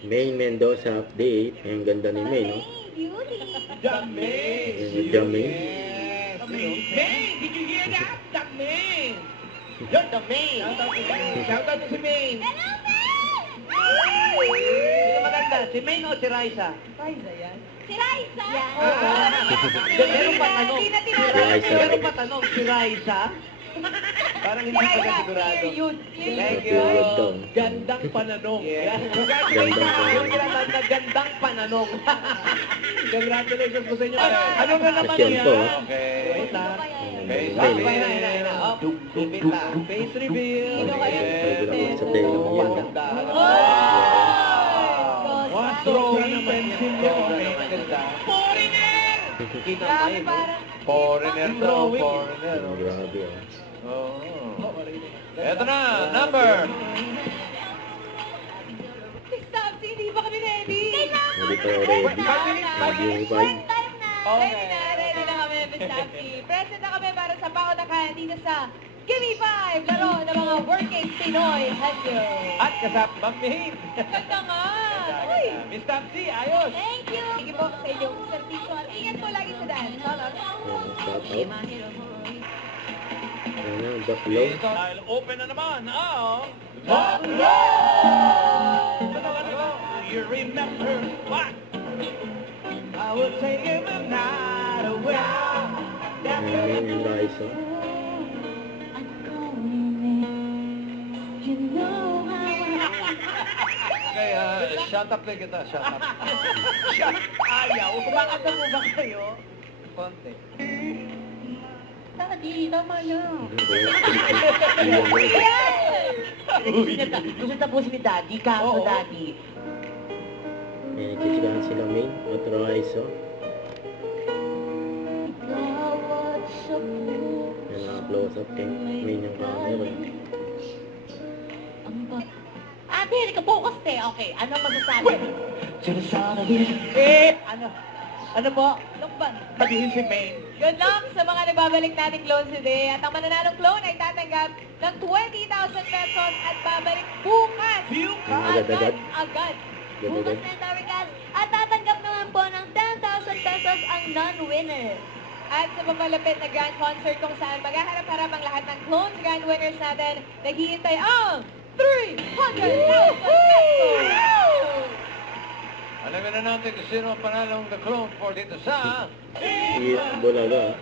Maine Mendoza update. Ang ganda ni Maine, no? The Maine. The Maine. Yes. Maine, did you hear that? The Maine. You're the Maine. Shout out to si Maine. Sino maganda? Si Maine o si Raisa? Raisa yan. Si Raisa? Yan. Meron pa tanong. Hindi na tinanong. Raisa. Meron pa tanong. Si Raisa? Parang hindi pa Raisa, sigurado. clear yun. Thank you. Period daw. Gandang pananong. Gandang Congratulations. pananong. Yung kinatawag na gandang pananong. Congratulations po sa inyo. Ano na naman Kasi yan yan? po. Okay. Wait lang. Face Face reveal. reveal. Face reveal. Sino kayo? Pagdaman sa tayo naman yan. Maganda. One Throwing pencil nyo. Foreigner! Grabe parang... Foreigner daw. Foreigner. Grabe, oh. Oo. Eto na, number. Stop, hindi pa kami ready. Hindi pa ready. Mag-unified. Ready na kami, Miss Nancy. Present na kami para sa paunakan dito sa Gimme 5, laro ng mga working Pinoy. Hello. At kasap, Ma'am Maine. Ganda nga. Uy. Miss Tapsi, ayos. Thank you. Sige po sa inyong servisyo. At ingat po lagi sa daan. Salamat. Shout out. Ayan, Buffalo. Dahil open na naman ang... You remember what? I will take him a night away. Ayan, yung Raisa. Kaya, shut up na kita, shut up. Shut ayaw. Kumakanta mo ba kayo? Konti. Daddy, tama na. Ayan, Gusto tapusin ni Daddy, kaso Oo. Daddy. nagsisigahan sila Maine at Raisa. Ayan, naka-close up kay Maine yung camera. Ate, hindi ka focus eh. Okay, ano masasabi? Ano po? Lukban. Sabihin si Maine. Good luck sa mga nababalik nating clones today. At ang mananalong clone ay tatanggap ng 20,000 pesos at babalik bukas. Agad-agad. Agad. Bukas na yung Tower Cast. At tatanggap naman po ng 10,000 pesos ang non-winner. At sa papalapit na grand concert kung saan maghaharap-harap ang lahat ng clones grand winners natin, naghihintay ang 300,000 pesos! Alamin na natin kung sino ang panalong the clone for dito sa... Yes, Bulaga.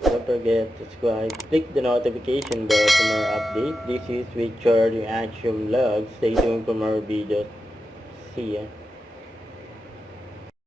Don't forget to subscribe, click the notification bell for more updates. This is Richard, yung Action Vlog. Stay tuned for more videos. See ya.